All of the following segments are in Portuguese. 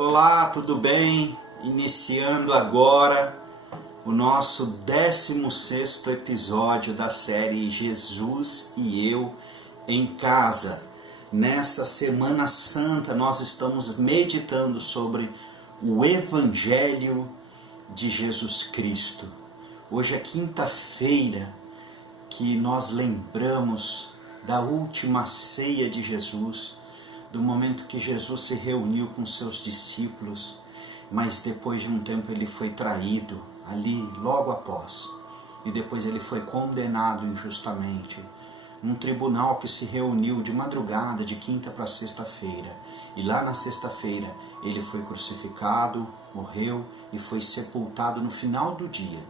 Olá, tudo bem? Iniciando agora o nosso 16º episódio da série Jesus e Eu em Casa. Nessa Semana Santa nós estamos meditando sobre o Evangelho de Jesus Cristo. Hoje é quinta-feira que nós lembramos da última ceia de Jesus, do momento que Jesus se reuniu com seus discípulos, mas depois de um tempo ele foi traído, ali logo após, e depois ele foi condenado injustamente, num tribunal que se reuniu de madrugada, de quinta para sexta-feira, e lá na sexta-feira ele foi crucificado, morreu e foi sepultado no final do dia,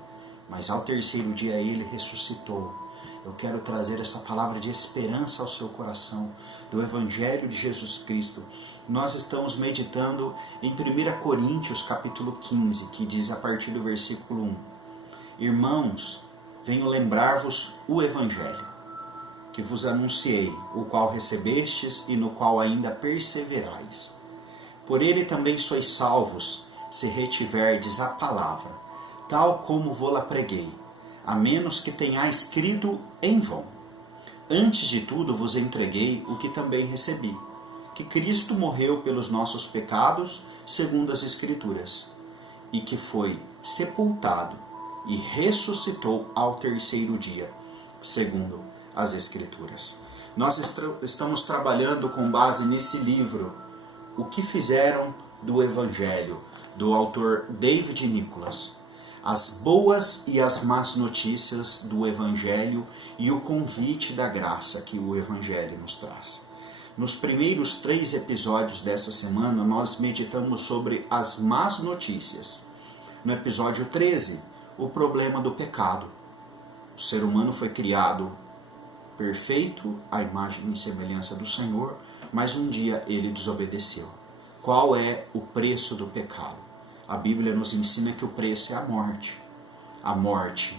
mas ao terceiro dia ele ressuscitou. Eu quero trazer essa palavra de esperança ao seu coração, do Evangelho de Jesus Cristo. Nós estamos meditando em 1 Coríntios capítulo 15, que diz a partir do versículo 1. Irmãos, venho lembrar-vos o Evangelho, que vos anunciei, o qual recebestes e no qual ainda perseverais. Por ele também sois salvos, se retiverdes a palavra, tal como vô-la preguei, a menos que tenhais crido em vão. Antes de tudo vos entreguei o que também recebi, que Cristo morreu pelos nossos pecados, segundo as Escrituras, e que foi sepultado e ressuscitou ao terceiro dia, segundo as Escrituras. Nós estamos trabalhando com base nesse livro, O que Fizeram do Evangelho, do autor David Nicholas. As boas e as más notícias do Evangelho e o convite da graça que o Evangelho nos traz. Nos primeiros 3 episódios dessa semana, nós meditamos sobre as más notícias. No episódio 13, o problema do pecado. O ser humano foi criado perfeito, à imagem e semelhança do Senhor, mas um dia ele desobedeceu. Qual é o preço do pecado? A Bíblia nos ensina que o preço é a morte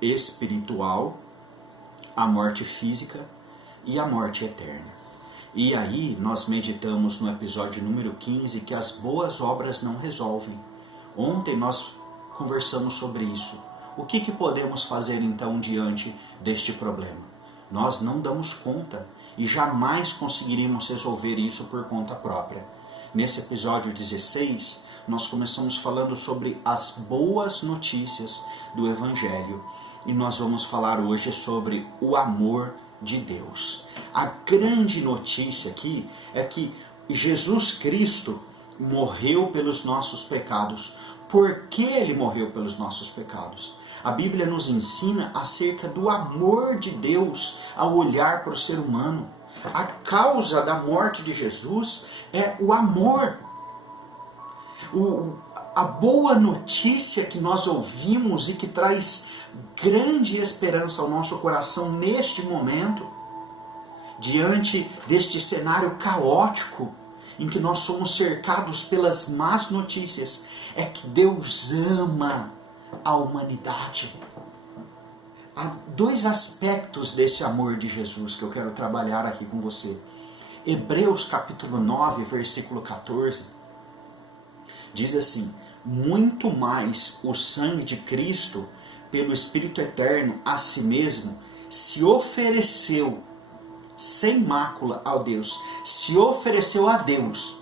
espiritual, a morte física e a morte eterna. E aí nós meditamos no episódio número 15 que as boas obras não resolvem. Ontem nós conversamos sobre isso. O que podemos fazer então diante deste problema? Nós não damos conta e jamais conseguiríamos resolver isso por conta própria. Nesse episódio 16, nós começamos falando sobre as boas notícias do Evangelho. E nós vamos falar hoje sobre o amor de Deus. A grande notícia aqui é que Jesus Cristo morreu pelos nossos pecados. Por que ele morreu pelos nossos pecados? A Bíblia nos ensina acerca do amor de Deus ao olhar para o ser humano. A causa da morte de Jesus é o amor. A boa notícia que nós ouvimos e que traz grande esperança ao nosso coração neste momento, diante deste cenário caótico em que nós somos cercados pelas más notícias, é que Deus ama a humanidade. Há 2 aspectos desse amor de Jesus que eu quero trabalhar aqui com você. Hebreus capítulo 9, versículo 14, diz assim: muito mais o sangue de Cristo, pelo Espírito Eterno, a si mesmo, se ofereceu sem mácula ao Deus, se ofereceu a Deus,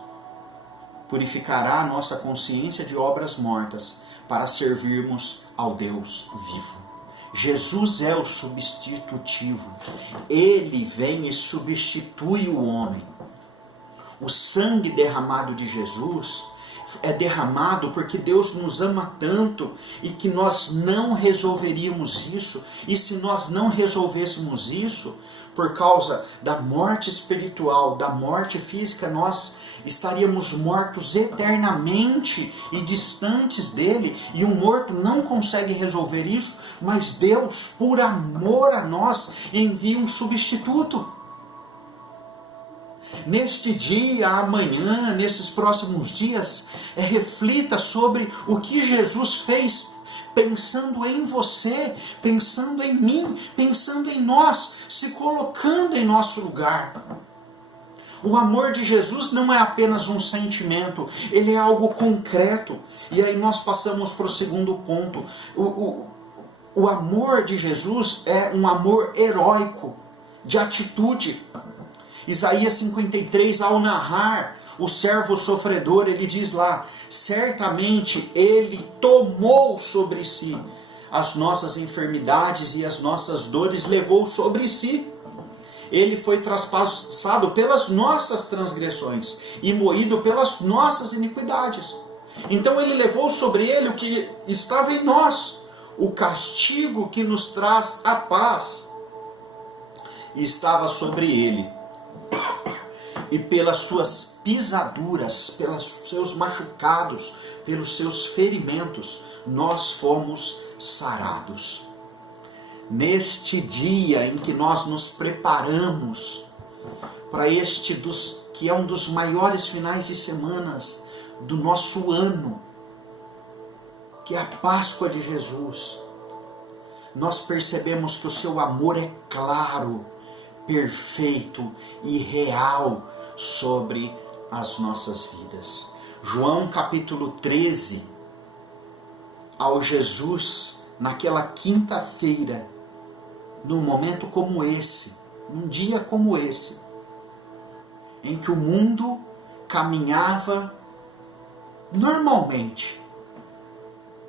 purificará a nossa consciência de obras mortas, para servirmos ao Deus vivo. Jesus é o substitutivo. Ele vem e substitui o homem. O sangue derramado de Jesus é derramado porque Deus nos ama tanto e que nós não resolveríamos isso. E se nós não resolvêssemos isso, por causa da morte espiritual, da morte física, nós estaríamos mortos eternamente e distantes dele. E um morto não consegue resolver isso, mas Deus, por amor a nós, envia um substituto. Neste dia, amanhã, nesses próximos dias, reflita sobre o que Jesus fez, pensando em você, pensando em mim, pensando em nós, se colocando em nosso lugar. O amor de Jesus não é apenas um sentimento, ele é algo concreto. E aí nós passamos para o segundo ponto. O amor de Jesus é um amor heróico, de atitude. Isaías 53, ao narrar o servo sofredor, ele diz lá: certamente ele tomou sobre si as nossas enfermidades e as nossas dores, levou sobre si. Ele foi traspassado pelas nossas transgressões e moído pelas nossas iniquidades. Então ele levou sobre ele o que estava em nós, o castigo que nos traz a paz, estava sobre ele. E pelas suas pisaduras, pelos seus machucados, pelos seus ferimentos, nós fomos sarados. Neste dia em que nós nos preparamos para que é um dos maiores finais de semanas do nosso ano, que é a Páscoa de Jesus, nós percebemos que o seu amor é claro, perfeito e real sobre as nossas vidas. João capítulo 13, ao Jesus, naquela quinta-feira, num momento como esse, num dia como esse, em que o mundo caminhava normalmente,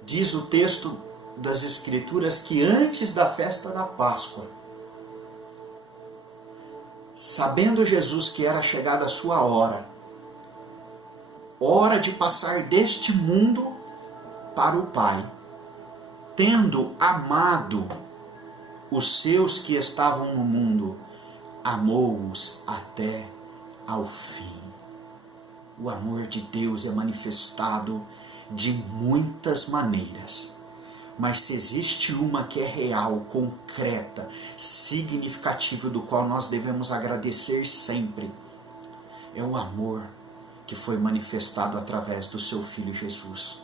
diz o texto das Escrituras que antes da festa da Páscoa, sabendo Jesus que era chegada a sua hora de passar deste mundo para o Pai, tendo amado os seus que estavam no mundo, amou-os até ao fim. O amor de Deus é manifestado de muitas maneiras, mas se existe uma que é real, concreta, significativa, do qual nós devemos agradecer sempre, é o amor que foi manifestado através do seu Filho Jesus.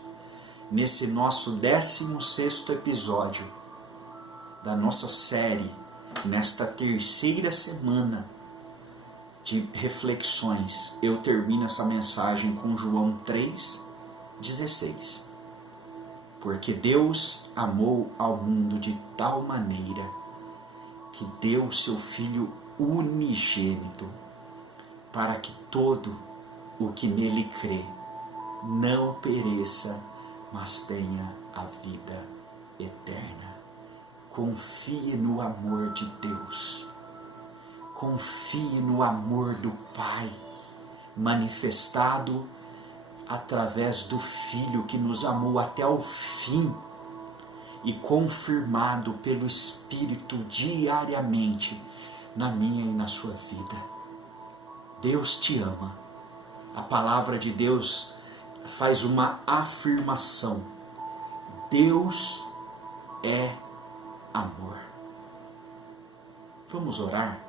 Nesse nosso 16º episódio da nossa série, nesta terceira semana de reflexões, eu termino essa mensagem com João 3,16. Porque Deus amou ao mundo de tal maneira que deu o seu Filho unigênito, para que todo o que nele crê não pereça, mas tenha a vida eterna. Confie no amor de Deus. Confie no amor do Pai, manifestado através do Filho que nos amou até o fim e confirmado pelo Espírito diariamente na minha e na sua vida. Deus te ama. A palavra de Deus faz uma afirmação: Deus é amor. Vamos orar?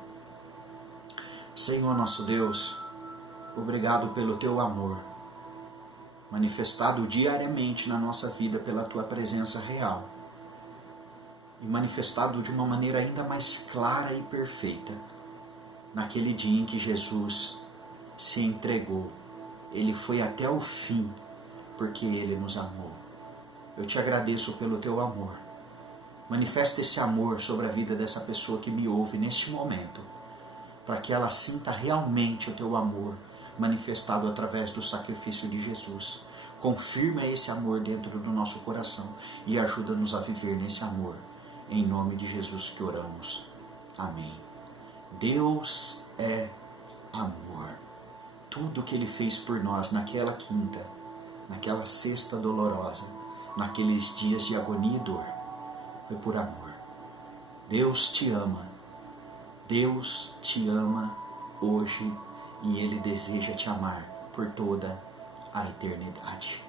Senhor nosso Deus, obrigado pelo teu amor, manifestado diariamente na nossa vida pela tua presença real, e manifestado de uma maneira ainda mais clara e perfeita naquele dia em que Jesus se entregou. Ele foi até o fim, porque Ele nos amou. Eu te agradeço pelo teu amor. Manifesta esse amor sobre a vida dessa pessoa que me ouve neste momento, para que ela sinta realmente o teu amor manifestado através do sacrifício de Jesus. Confirma esse amor dentro do nosso coração e ajuda-nos a viver nesse amor. Em nome de Jesus que oramos. Amém. Deus é amor. Tudo que Ele fez por nós naquela quinta, naquela sexta dolorosa, naqueles dias de agonia e dor, foi por amor. Deus te ama. Deus te ama hoje e Ele deseja te amar por toda a eternidade.